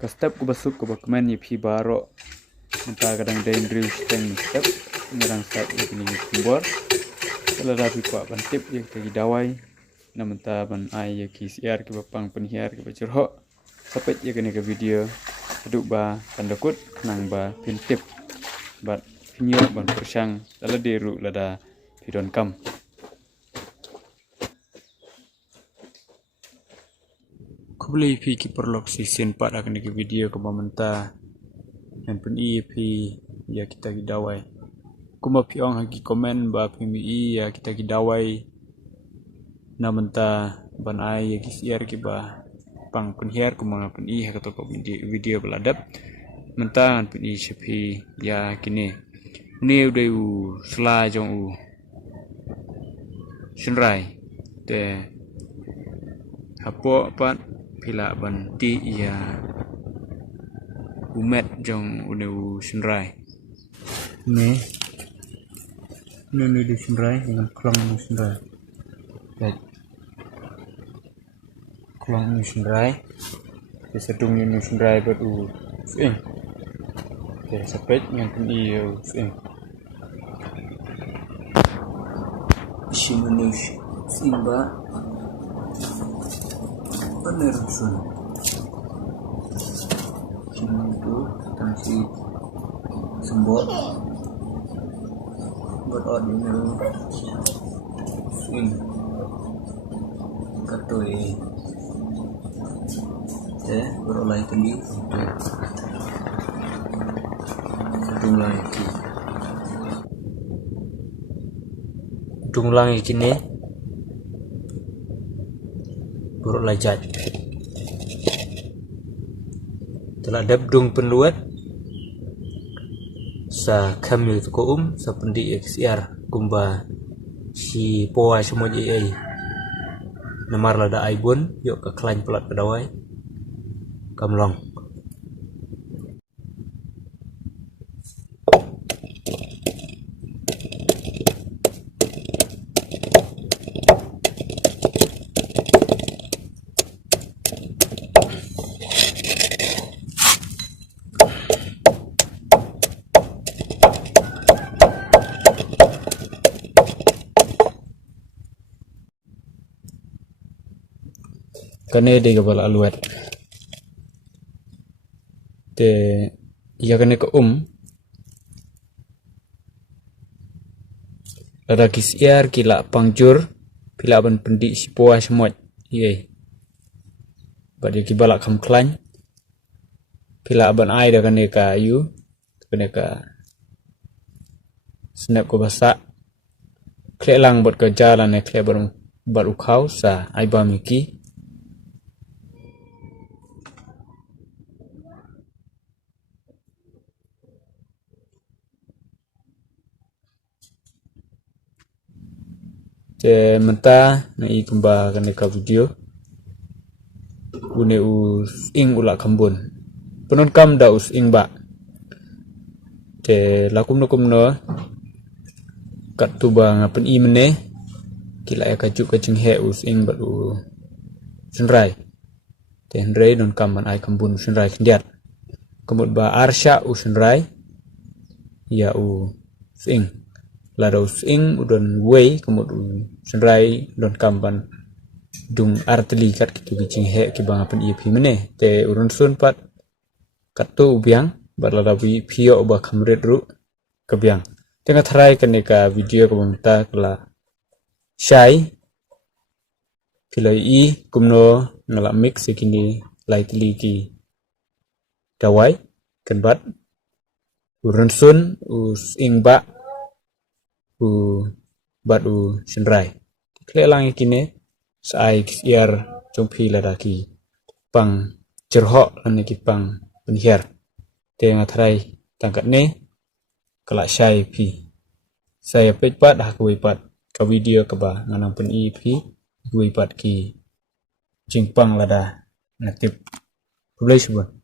ke step ku basuk ku bakmen ni phi baro entah kadang dain drill steng step ngerang step ini kumbor kalau dah pi kuat ban tip yang tadi dawai namenta ban ai ya ki siar ki bapang penhiar ki bacurho sampai ya kene ke video aduk ba tandakut nang ba pin tip bat pinyo ban persang dala deru lada pidon kam kubli pi ki perlok sisin pat akan ke video ke mamenta yang pun pi ya kita gidawai kuma piong hagi komen ba pmi ya kita gidawai namenta ban ai ya kisiar ki ba pang penhiar kuma pun atau ko video beladap mentan pun sepi ya kini ni udah sela jong sunrai te hapo pat pila ban ti ya umet jong udah sunrai ni di sunrai dengan kelang sunrai baik kelang sunrai sedung ni sunrai baru sing oke sampai yang ini sing Indonesia simba bener sun itu tansi sembot buat ordinary swing katoi berolai tadi dung lagi kini berolai jat telah dabdung penluat sa kamil ko sa pendi XR gumba si poa semua ai namar lada aibun yuk ke klain pelat pedawai kamlong kene de gabal aluat te iya kene ke ada kisiar kila pangjur pila ban pendi si poa semut ye badi ki balak kam klan pila ban ai da kene ka ayu kene ka snap ko basa klelang bot ke jalan ne kle baru khau sa ai ba miki te menta na i kumba kane ka video une ing ulak kambun penon kam da ing ba te lakum no kat tuba ngapen i mene kila ya kaju kacing he ing ba sunrai te ndrei non kam ban ai kambun sunrai kendiat kemut ba arsha sunrai ya ing lada ing udon way kemud sunrai don kamban dung arteli kat kitu kicing he ki bang apen ipi mene te urun sun pat katu ubiang balada bi pio ba kamret ru kebiang tengah try kene ka video ko menta kala shai pilai i kumno ngala mix sekini lightly ki dawai kenbat urun sun ing ba batu sunrai klelang kini sai iar jompi ladaki pang cerhok lan ki pang penhiar tengah trai tangkat ne kelak syai pi saya pepat dah kuwi pat ke video ke ba nganang pen pi kuwi pat ki jingpang lada natip publish bon